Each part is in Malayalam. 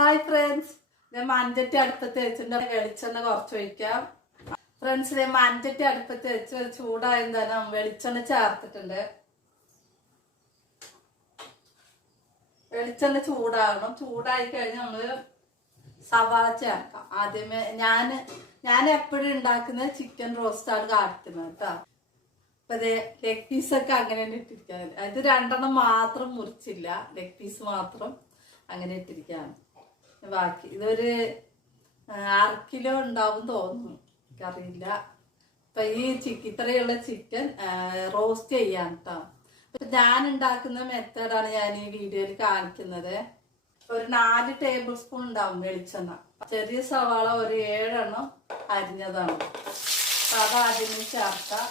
ഹായ് ഫ്രണ്ട്സ്, ഞാൻ മൺചട്ടി അടുപ്പത്ത് വെച്ചിട്ട് വെളിച്ചെണ്ണ കുറച്ച് ഒഴിക്കാം. ഫ്രണ്ട്സ്, ഞാൻ മൺചട്ടി അടുപ്പത്ത് വെച്ച് ചൂടായതും തന്നെ വെളിച്ചെണ്ണ ചേർത്തിട്ടുണ്ട്. വെളിച്ചെണ്ണ ചൂടാകണം. ചൂടായി കഴിഞ്ഞാൽ നമ്മള് സവാള ചേർക്കാം. ആദ്യമേ ഞാൻ എപ്പോഴും ഉണ്ടാക്കുന്നത് ചിക്കൻ റോസ്റ്റാണ് കാട്ടുന്നത് കേട്ടോ. അപ്പൊ ലെഗ് പീസൊക്കെ അങ്ങനെ തന്നെ ഇട്ടിരിക്കാൻ. അത് രണ്ടെണ്ണം മാത്രം മുറിച്ചില്ല, ലെഗ് പീസ് മാത്രം അങ്ങനെ ഇട്ടിരിക്കുകയാണ്. ബാക്കി ഇതൊരു 6 കിലോ ഉണ്ടാവും തോന്നുന്നു, എനിക്കറിയില്ല. അപ്പൊ ഈ ഇത്രയുള്ള ചിക്കൻ റോസ്റ്റ് ചെയ്യാൻ കേട്ടോ. അപ്പൊ ഞാൻ ഉണ്ടാക്കുന്ന മെത്തേഡാണ് ഞാൻ ഈ വീഡിയോയിൽ കാണിക്കുന്നത്. ഒരു 4 ടേബിൾ സ്പൂൺ ഉണ്ടാവും വെളിച്ചെണ്ണ. ചെറിയ സവാള ഒരു 7 എണ്ണം അരിഞ്ഞതാണ്. അപ്പൊ അത് ആദ്യമേ ചേർക്കാം.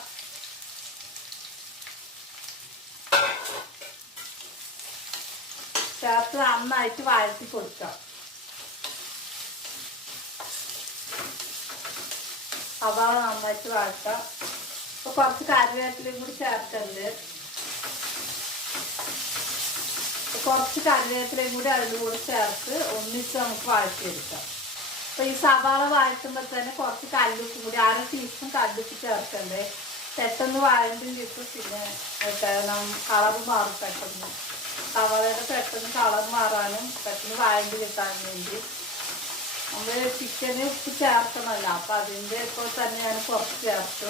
ചേർത്ത് നന്നായിട്ട് വഴറ്റി കൊടുക്കാം. സവാള നന്നായിട്ട് വഴറ്റാം. അപ്പൊ കുറച്ച് കറിവേപ്പിലയും കൂടി ചേർക്കണ്ട്. കുറച്ച് കറിവേപ്പിലയും കൂടി അതിൻ്റെ കൂടെ ചേർത്ത് ഒന്നിച്ച് നമുക്ക് വഴറ്റിയെടുക്കാം. അപ്പൊ ഈ സവാള വഴറ്റുമ്പോൾ തന്നെ കുറച്ച് കല്ലുപ്പും കൂടി 1/2 ടീസ്പൂൺ കല്ലുപ്പ് ചേർക്കണ്ടേ. പെട്ടെന്ന് വഴണ്ടും കിട്ടും. പിന്നെ കളർ മാറും പെട്ടെന്ന്. സവാളയുടെ പെട്ടെന്ന് കളർ മാറാനും പെട്ടെന്ന് വഴണ്ട് കിട്ടാൻ വേണ്ടി നമ്മള് ചിക്കന് ഉപ്പ് ചേർക്കണമല്ല. അപ്പൊ അതിൻ്റെ ഇപ്പോൾ തന്നെ ഞാൻ കുറച്ച് ചേർത്തു.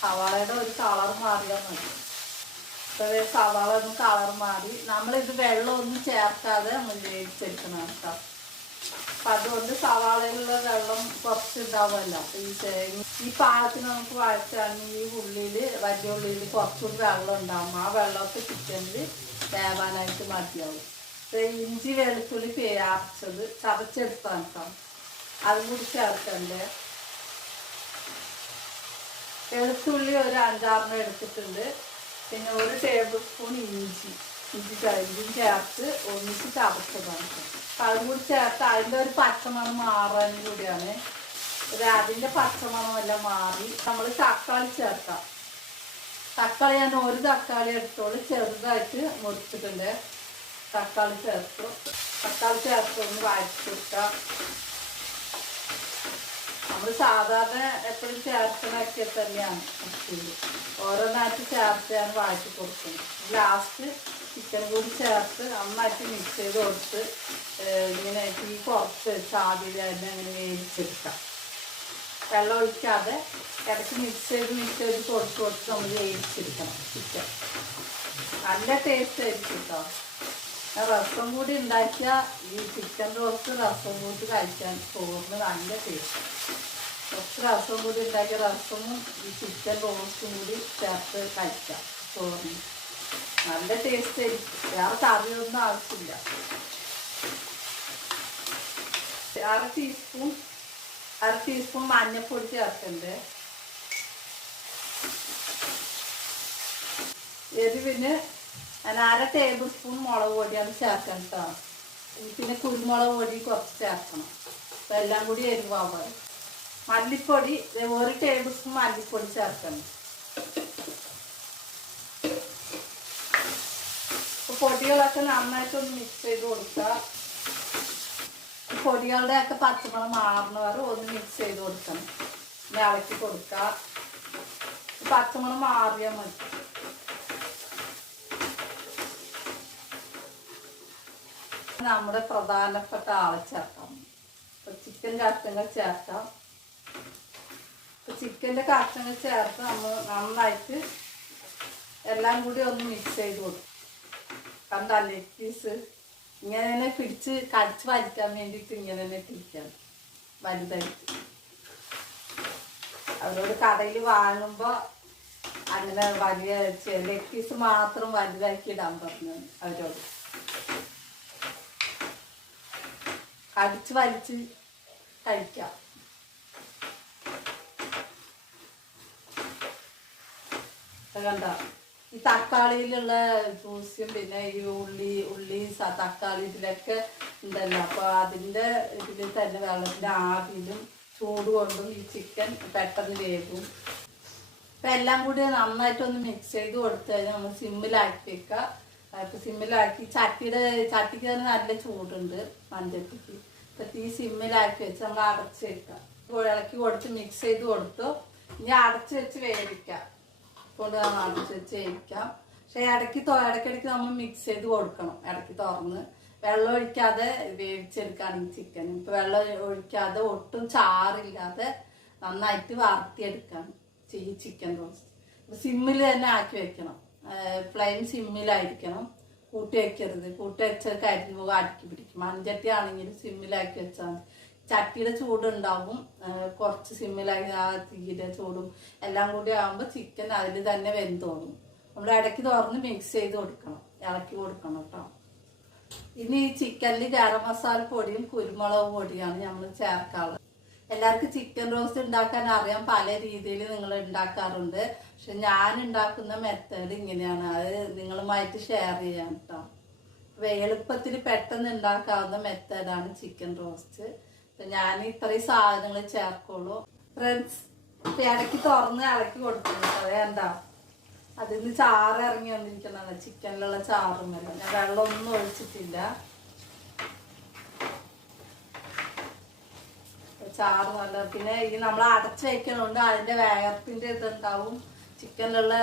സവാളയുടെ ഒരു കളർ മാറിയാൽ മതി. ഇപ്പൊ സവാള ഒന്ന് കളർ മാറി. നമ്മളിത് വെള്ളമൊന്നും ചേർക്കാതെ നമ്മൾ വേവിച്ചെടുക്കണം കേട്ടോ. അപ്പൊ അതുകൊണ്ട് സവാളയിലുള്ള വെള്ളം കുറച്ച് ഉണ്ടാവുമല്ലോ. അപ്പൊ ഈ പാകത്തിന് നമുക്ക് വഴറ്റാണെങ്കിൽ ഈ വലിയ ഉള്ളിയിൽ കുറച്ചുകൂടി വെള്ളം ഉണ്ടാവും. ആ വെള്ളമൊക്കെ ചിക്കനിൽ വേവാനായിട്ട് മതിയാവും. ഇഞ്ചി വെളുത്തുള്ളി അരച്ചത് ചതച്ചെടുത്താണ് കേട്ടോ. അതും കൂടി ചേർക്കണ്ടേ. വെളുത്തുള്ളി ഒരു 5-6 എടുത്തിട്ടുണ്ട്. പിന്നെ 1 ടേബിൾ സ്പൂൺ ഇഞ്ചി ചേർത്ത് ഒന്നിച്ച് ചതച്ചതാണ്. അപ്പം അതും കൂടി ചേർത്ത് അതിൻ്റെ ഒരു പച്ചമണം മാറാനും കൂടിയാണ്. അതിൻ്റെ പച്ചമണമെല്ലാം മാറി നമ്മൾ തക്കാളി ചേർക്കാം. തക്കാളി ഞാൻ 1 തക്കാളി എടുത്തോളൂ, ചെറുതായിട്ട് മുറിച്ചിട്ടുണ്ട്. തക്കാളി ചേർത്തു. തക്കാളി ചേർത്ത് ഒന്ന് വഴറ്റി കൊടുക്കാം. നമ്മൾ സാധാരണ എപ്പോഴും ചേർക്കണൊക്കെ തന്നെയാണ്. ഓരോന്നായിട്ട് ചേർത്ത് ഞാൻ വഴറ്റി കൊടുക്കുന്നത്. ലാസ്റ്റ് ചിക്കൻ കൂടി ചേർത്ത് നന്നായിട്ട് മിക്സ് ചെയ്ത് കൊടുത്ത് ഇങ്ങനെ തീ കുറച്ച് വെച്ച് ആദ്യം തന്നെ അങ്ങനെ വേവിച്ചെടുക്കാം. വെള്ളം ഒഴിക്കാതെ ഇടയ്ക്ക് മിക്സ് ചെയ്ത് കൊടുത്ത് നമ്മൾ വേവിച്ചെടുക്കണം ചിക്കൻ. നല്ല ടേസ്റ്റ് ആയിരിക്കും കേട്ടോ. രസം കൂടി ഉണ്ടാക്കിയ ഈ ചിക്കൻ റോസ്റ്റ് രസം കൂടി കഴിക്കാൻ ചോറിന് നല്ല ടേസ്റ്റ്. കുറച്ച് രസം കൂടി ഉണ്ടാക്കിയ രസവും ഈ ചിക്കൻ റോസ്റ്റും കൂടി ചേർത്ത് കഴിക്കാം ചോറിന്. നല്ല ടേസ്റ്റ് ആയിരിക്കും. വേറെ കറിയൊന്നും ആവശ്യമില്ല. 1/2 ടീസ്പൂൺ മഞ്ഞൾപ്പൊടി ചേർക്കണ്ട്. എരിവിന് ഞാൻ 1/2 ടേബിൾ സ്പൂൺ മുളക് പൊടിയാണ് ചേർക്കണം കേട്ടോ. പിന്നെ കുരുമുളക് പൊടി കുറച്ച് ചേർക്കണം. അപ്പം എല്ലാം കൂടി എരിവാകും. മല്ലിപ്പൊടി 1 ടേബിൾ സ്പൂൺ മല്ലിപ്പൊടി ചേർക്കണം. പൊടികളൊക്കെ നന്നായിട്ടൊന്ന് മിക്സ് ചെയ്ത് കൊടുക്കുക. പൊടികളുടെയൊക്കെ പച്ചമണം മാറുന്ന വരെ ഒന്ന് മിക്സ് ചെയ്ത് കൊടുക്കണം. പിന്നെ ഇളക്കി കൊടുക്കുക. പച്ചമണം മാറിയാൽ മതി. നമ്മുടെ പ്രധാനപ്പെട്ട ആളെ ചേർക്കാം. ചിക്കൻ കഷ്ണങ്ങൾ ചേർക്കാം. ചിക്കൻ്റെ കഷ്ണങ്ങൾ ചേർത്ത് നമ്മൾ നന്നായിട്ട് എല്ലാം കൂടി ഒന്ന് മിക്സ് ചെയ്ത് കൊടുക്കും. കണ്ടാ ലെഗ് പീസ് ഇങ്ങനെ തന്നെ പിടിച്ച് കടിച്ച് വലിക്കാൻ വേണ്ടിയിട്ട് ഇങ്ങനെ തന്നെ ഇട്ടിരിക്കുകയാണ് വലുതായിട്ട്. അവരോട് കടയിൽ വാങ്ങുമ്പോൾ അങ്ങനെ വലിയ ലെഗ് പീസ് മാത്രം വലുതാക്കി ഇടാൻ പറഞ്ഞു അവരോട്. കടിച്ച് വലിച്ച് കഴിക്കാം. കണ്ട ഈ തക്കാളിയിലുള്ള ജ്യൂസും പിന്നെ ഈ ഉള്ളി തക്കാളി ഇതിലൊക്കെ ഉണ്ടല്ലോ. അപ്പോൾ അതിൻ്റെ ഇതിൽ തന്നെ വെള്ളത്തിൻ്റെ ആവിയിലും ചൂട് കൊണ്ടും ഈ ചിക്കൻ പെട്ടെന്ന് വേകും. അപ്പം എല്ലാം കൂടി നന്നായിട്ടൊന്ന് മിക്സ് ചെയ്ത് കൊടുത്തു കഴിഞ്ഞാൽ നമ്മൾ സിമ്മിലാക്കി വെക്കുക. ഇപ്പം സിമ്മിലാക്കി ചട്ടിക്ക് തന്നെ നല്ല ചൂടുണ്ട് മൺചട്ടിക്ക്. അപ്പം തീ സിമ്മിലാക്കി വെച്ച് നമ്മൾ അടച്ച് വെക്കുക. ഇളക്കി കൊടുത്ത് മിക്സ് ചെയ്ത് കൊടുത്തു. ഇനി അടച്ച് വെച്ച് വേവിക്കാം. കൊണ്ട് അടച്ച് വെച്ച് വേവിക്കാം. പക്ഷെ ഇടയ്ക്കിടയ്ക്ക് നമ്മൾ മിക്സ് ചെയ്ത് കൊടുക്കണം. ഇടയ്ക്ക് തുറന്ന് വെള്ളം ഒഴിക്കാതെ വേവിച്ചെടുക്കുകയാണെങ്കിൽ ചിക്കൻ. ഇപ്പം വെള്ളം ഒഴിക്കാതെ ഒട്ടും ചാറില്ലാതെ നന്നായിട്ട് വറുത്തിയെടുക്കാം ഈ ചിക്കൻ റോസ്റ്റ്. സിമ്മിൽ തന്നെ ആക്കി വെക്കണം. ഫ്ലെയിം സിമ്മിലായിരിക്കണം. കൂട്ടി വയ്ക്കരുത്. കൂട്ടി വെച്ചാൽ കരിഞ്ഞു പോകുക, അടുക്കി പിടിക്കും. മൺചട്ടി ആണെങ്കിലും സിമ്മിലാക്കി വെച്ചാൽ മതി. ചട്ടിയുടെ ചൂടുണ്ടാവും. കുറച്ച് സിമ്മിലാക്കി ആ തീയുടെ ചൂടും എല്ലാം കൂടി ആകുമ്പോൾ ചിക്കൻ അതിൽ തന്നെ വെന്തോന്നും. നമ്മൾ ഇടയ്ക്ക് തുറന്ന് മിക്സ് ചെയ്ത് കൊടുക്കണം, ഇളക്കി കൊടുക്കണം കേട്ടോ. ഇനി ഈ ചിക്കനിൽ ഗരം മസാല പൊടിയും കുരുമുളക് പൊടിയാണ് നമ്മൾ ചേർക്കാറുള്ളത്. എല്ലാവർക്കും ചിക്കൻ റോസ്റ്റ് ഉണ്ടാക്കാൻ അറിയാം. പല രീതിയിൽ നിങ്ങൾ ഉണ്ടാക്കാറുണ്ട്. പക്ഷെ ഞാൻ ഉണ്ടാക്കുന്ന മെത്തേഡ് ഇങ്ങനെയാണ്. അത് നിങ്ങളുമായിട്ട് ഷെയർ ചെയ്യാം കേട്ടോ. എളുപ്പത്തിൽ പെട്ടെന്ന് ഉണ്ടാക്കാവുന്ന മെത്തേഡാണ് ചിക്കൻ റോസ്റ്റ്. ഞാൻ ഇത്രയും സാധനങ്ങൾ ചേർക്കുള്ളൂ ഫ്രണ്ട്സ്. ഇടയ്ക്ക് തുറന്ന് ഇളക്കി കൊടുക്കുന്നു. എന്താ അതിൽ നിന്ന് ചാറ് ഇറങ്ങി വന്നിരിക്കുന്നതാണ്. ചിക്കനിലുള്ള ചാറുമല്ല. ഞാൻ വെള്ളമൊന്നും ഒഴിച്ചിട്ടില്ല. ചാറ് നല്ല. പിന്നെ ഈ നമ്മൾ അടച്ച് വയ്ക്കണോണ്ട് അതിൻ്റെ വേർപ്പിൻ്റെ ഇതുണ്ടാവും. ചിക്കനിലുള്ള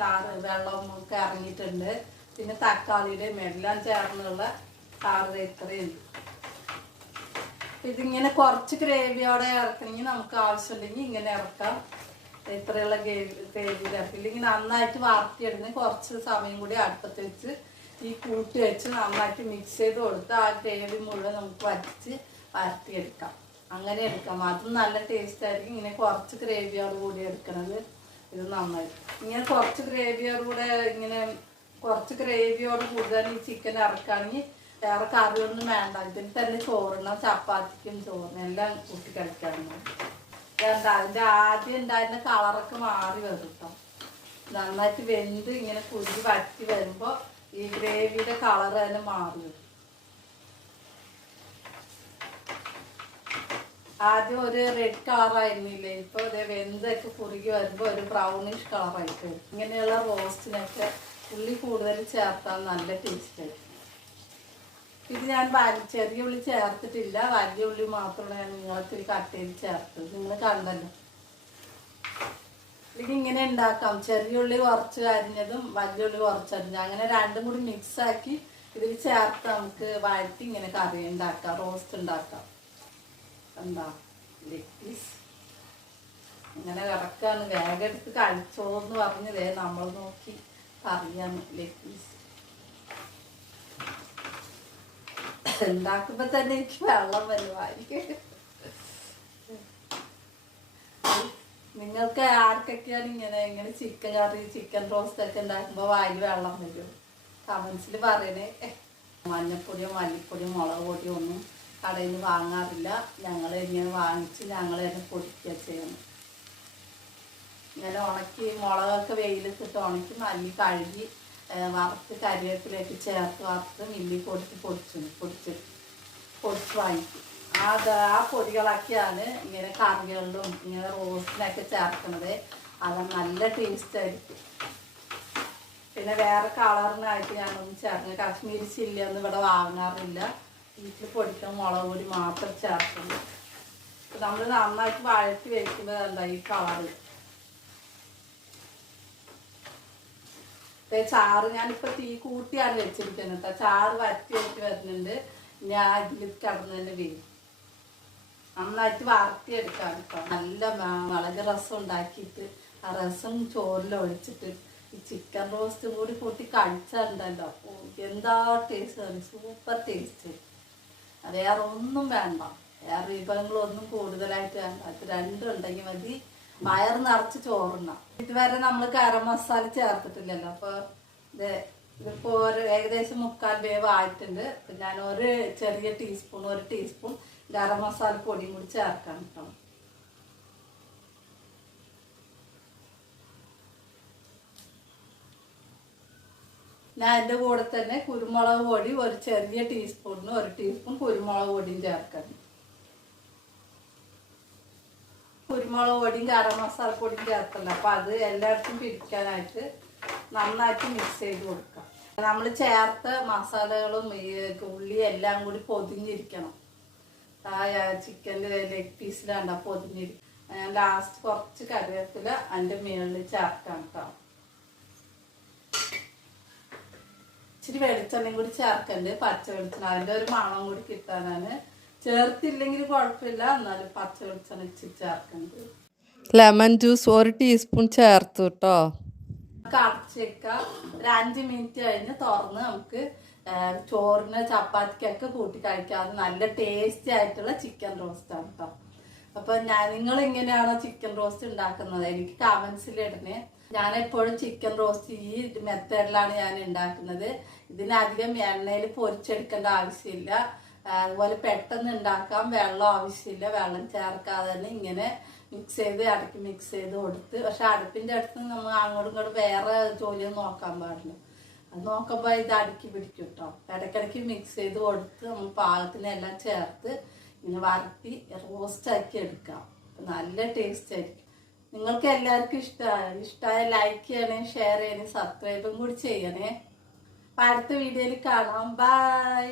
ചാറ് വെള്ളമൊക്കെ ഇറങ്ങിയിട്ടുണ്ട്. പിന്നെ തക്കാളിയുടെയും എല്ലാം ചേർന്നുള്ള ചാറ് ഇത്രയുണ്ട്. ഇതിങ്ങനെ കുറച്ച് ഗ്രേവിയോടെ ഇറക്കണമെങ്കിൽ നമുക്ക് ആവശ്യമുണ്ടെങ്കിൽ ഇങ്ങനെ ഇറക്കാം. ഇത്രയുള്ള ഗ്രേവിയിൽ ഇറക്കി. ഇല്ലെങ്കിൽ നന്നായിട്ട് വാർത്തിയെടുക്കുന്ന കുറച്ച് സമയം കൂടി അടുപ്പത്ത് വെച്ച് ഈ കൂട്ടി വെച്ച് നന്നായിട്ട് മിക്സ് ചെയ്ത് കൊടുത്ത് ആ ഗ്രേവി മുഴുവൻ നമുക്ക് വറ്റിച്ച് വരട്ടിയെടുക്കാം. അങ്ങനെ എടുക്കാം. അതും നല്ല ടേസ്റ്റ് ആയിരിക്കും. ഇങ്ങനെ കുറച്ച് ഗ്രേവിയോട് കൂടി എടുക്കണത് ഇത് നന്നായിട്ട്. ഇങ്ങനെ കുറച്ച് ഗ്രേവിയോട് കൂടെ ഇങ്ങനെ കുറച്ച് ഗ്രേവിയോട് കൂടുതൽ ഈ ചിക്കൻ ഇറക്കുകയാണെങ്കിൽ വേറെ കറിയൊന്നും വേണ്ട. ഇതിൽ തന്നെ ചോറിനും ചപ്പാത്തിക്കും ചോറിനും എല്ലാം കൂട്ടി കഴിക്കാറുണ്ട്. എന്താ അതിൻ്റെ ആദ്യം ഉണ്ടായിരുന്ന കളറൊക്കെ മാറി വരും കേട്ടോ. നന്നായിട്ട് വെന്ത് ഇങ്ങനെ കുരുതി വറ്റി വരുമ്പോൾ ഈ ഗ്രേവിയുടെ കളർ തന്നെ മാറി വരും. ആദ്യം ഒരു റെഡ് കളറായിരുന്നില്ലേ, ഇപ്പോൾ ഇതേ വെന്തൊക്കെ കുറുകി വരുമ്പോൾ ഒരു ബ്രൗണിഷ് കളറായിട്ട് വരും. ഇങ്ങനെയുള്ള റോസ്റ്റിനൊക്കെ ഉള്ളി കൂടുതൽ ചേർത്താൽ നല്ല ടേസ്റ്റ് ആയിരിക്കും. ഇത് ഞാൻ ചെറിയ ഉള്ളി ചേർത്തിട്ടില്ല. വലിയ ഉള്ളി മാത്രമാണ് ഞാൻ നിങ്ങളൊത്തിരി കട്ട് ചെയ്ത് ചേർത്തത്. നിങ്ങൾ കണ്ടല്ലോ. ഇതിങ്ങനെ ഉണ്ടാക്കാം. ചെറിയ ഉള്ളി കുറച്ച് അരിഞ്ഞതും വലിയ ഉള്ളി കുറച്ച് അരിഞ്ഞതും അങ്ങനെ രണ്ടും കൂടി മിക്സാക്കി ഇതിൽ ചേർത്ത് നമുക്ക് വഴറ്റി ഇങ്ങനെ കറി ഉണ്ടാക്കാം, റോസ്റ്റ് ഉണ്ടാക്കാം. എന്താ ലെഗ് പീസ് ഇങ്ങനെ കിടക്കാണ്. വേഗം എടുത്ത് കഴിച്ചോന്ന് പറഞ്ഞതേ നമ്മൾ നോക്കി പറയാന്ന്. ലെഗ് പീസ് ഉണ്ടാക്കുമ്പോ തന്നെ എനിക്ക് വെള്ളം വരുമായിരിക്കും. നിങ്ങൾക്ക് ആർക്കൊക്കെയാണ് ഇങ്ങനെ ചിക്കൻ കറി ചിക്കൻ റോസ്റ്റ് ഒക്കെ ഉണ്ടാക്കുമ്പോൾ വായിൽ വെള്ളം വരും? കമൻസിൽ പറയണേ. മഞ്ഞപ്പൊടിയോ മല്ലിപ്പൊടിയോ മുളക് പൊടിയോ ഒന്നും കടയിൽ നിന്ന് വാങ്ങാറില്ല. ഞങ്ങൾ ഇങ്ങനെ വാങ്ങിച്ച് ഞങ്ങൾ തന്നെ പൊടിക്കുക ചെയ്യണം. ഇങ്ങനെ ഉണക്കി മുളകൊക്കെ വെയിലിട്ടിട്ട് ഉണക്കി മല്ലി കഴുകി വറുത്ത് കരിവേപ്പിലേക്ക് ചേർത്ത് വറുത്ത് മില്ലി പൊടിച്ച് വാങ്ങിക്കും. ആ പൊടികളൊക്കെയാണ് ഇങ്ങനെ കറികളിലും ഇങ്ങനെ റോസ്റ്റിനൊക്കെ ചേർക്കുന്നത്. അത് നല്ല ടേസ്റ്റ് ആയിരിക്കും. പിന്നെ വേറെ കളറിനായിട്ട് ഞാനൊന്നും ചേർക്കുന്നത് കാശ്മീരി ചില്ലിയൊന്നും ഇവിടെ വാങ്ങാറില്ല. വീട്ടിൽ പൊടിക്കുന്ന മുളക് പൊടി മാത്രം ചേർക്കുന്നു. നമ്മൾ നന്നായിട്ട് വഴറ്റി വയ്ക്കുന്നത് എന്താ ഈ കളറ്. ചാറ് ഞാനിപ്പോൾ തീ കൂട്ടിയാണ് വെച്ചിരിക്കുന്നത് കേട്ടോ. ചാറ് വറ്റി വരുന്നുണ്ട്. ഞാൻ ഇതിൽ കിടന്ന് തന്നെ വീഴും. നന്നായിട്ട് വറുത്തിയെടുക്കാം കേട്ടോ. നല്ല വളരെ രസം ഉണ്ടാക്കിയിട്ട് ആ രസം ചോറിൽ ഒഴിച്ചിട്ട് ഈ ചിക്കൻ റോസ്റ്റും കൂടി കൂട്ടി കഴിച്ചിട്ടുണ്ടല്ലോ. എന്താ ടേസ്റ്റ്, സൂപ്പർ ടേസ്റ്റ്. വേറെ ഒന്നും വേണ്ട, വേറെ വിഭവങ്ങളൊന്നും കൂടുതലായിട്ട് വേണ്ട. അത് രണ്ടും ഉണ്ടെങ്കിൽ മതി. വയറ് നിറച്ച് ചോറുണ്ണാം. ഇതുവരെ നമ്മൾ ഗരം മസാല ചേർത്തിട്ടില്ലല്ലോ. അപ്പോൾ ഇതിപ്പോൾ ഏകദേശം 3/4 വേവ് ആയിട്ടുണ്ട്. അപ്പം ഞാൻ ഒരു ടീസ്പൂൺ ഗരം മസാല പൊടിയും കൂടി ചേർക്കാൻ കേട്ടോ. ഞാൻ എൻ്റെ കൂടെ തന്നെ കുരുമുളക് പൊടി ഒരു ചെറിയ ടീസ്പൂണിന് 1 ടീസ്പൂൺ കുരുമുളക് പൊടിയും ചേർക്കണം. കുരുമുളക് പൊടിയും ഗരം മസാല പൊടിയും ചേർത്തല്ല. അപ്പം അത് എല്ലായിടത്തും പിടിക്കാനായിട്ട് നന്നായിട്ട് മിക്സ് ചെയ്ത് കൊടുക്കാം. നമ്മൾ ചേർത്ത മസാലകളും ഈ ഉള്ളി എല്ലാം കൂടി പൊതിഞ്ഞിരിക്കണം. ആ ചിക്കൻ്റെ ലെഗ് പീസിലാണ്ട പൊതിഞ്ഞിരിക്കും. ഞാൻ ലാസ്റ്റ് കുറച്ച് കറിവേപ്പില അതിൻ്റെ മുകളിൽ ചേർക്കാം കേട്ടോ. ഇച്ചിരി വെളിച്ചെണ്ണയും കൂടി ചേർക്കണ്ട്, പച്ച വെളിച്ചെണ്ണ, അതിൻ്റെ ഒരു മണം കൂടി കിട്ടാനാണ്. ചേർത്തില്ലെങ്കിൽ കുഴപ്പമില്ല, എന്നാലും പച്ച വെളിച്ചെണ്ണ ഇച്ചിരി ചേർക്കണ്ട്. ലെമൺ ജ്യൂസ് 1 ടീസ്പൂൺ ചേർത്തു കേട്ടോ. അടച്ച് വെക്കാം. ഒരു 5 മിനിറ്റ് കഴിഞ്ഞ് തുറന്ന് നമുക്ക് ചോറിന് ചപ്പാത്തിക്കൊക്കെ കൂട്ടി കഴിക്കാം. നല്ല ടേസ്റ്റി ആയിട്ടുള്ള ചിക്കൻ റോസ്റ്റ് ആണ് കേട്ടോ. അപ്പൊ നിങ്ങൾ എങ്ങനെയാണോ ചിക്കൻ റോസ്റ്റ് ഉണ്ടാക്കുന്നത് എനിക്ക് കമന്റ്സിൽ ഇടണേ. ഞാൻ എപ്പോഴും ചിക്കൻ റോസ്റ്റ് ഈ മെത്തേഡിലാണ് ഞാൻ ഉണ്ടാക്കുന്നത്. ഇതിനധികം എണ്ണയിൽ പൊരിച്ചെടുക്കേണ്ട ആവശ്യമില്ല. അതുപോലെ പെട്ടെന്ന് ഉണ്ടാക്കാം, വെള്ളം ആവശ്യമില്ല. വെള്ളം ചേർക്കാതെ തന്നെ ഇങ്ങനെ മിക്സ് ചെയ്ത് ഇടയ്ക്ക് മിക്സ് ചെയ്ത് കൊടുത്ത്. പക്ഷെ അടുപ്പിന്റെ അടുത്ത് നമ്മൾ അങ്ങോട്ടും ഇങ്ങോട്ടും വേറെ ജോലിയൊന്നും നോക്കാൻ പാടില്ല. അത് നോക്കുമ്പോൾ ഇത് അടുക്കി പിടിക്കും കേട്ടോ. ഇടയ്ക്കിടയ്ക്ക് മിക്സ് ചെയ്ത് കൊടുത്ത് നമ്മൾ പാകത്തിനെല്ലാം ചേർത്ത് ഇങ്ങനെ വരട്ടി റോസ്റ്റ് ആക്കി എടുക്കാം. നല്ല ടേസ്റ്റ് ആയിരിക്കും. നിങ്ങൾക്ക് എല്ലാവർക്കും ഇഷ്ടമായ ലൈക്ക് ചെയ്യണേ, ഷെയർ ചെയ്യണേ, സബ്സ്ക്രൈബും കൂടി ചെയ്യണേ. അപ്പം അടുത്ത വീഡിയോയിൽ കാണാം. ബൈ.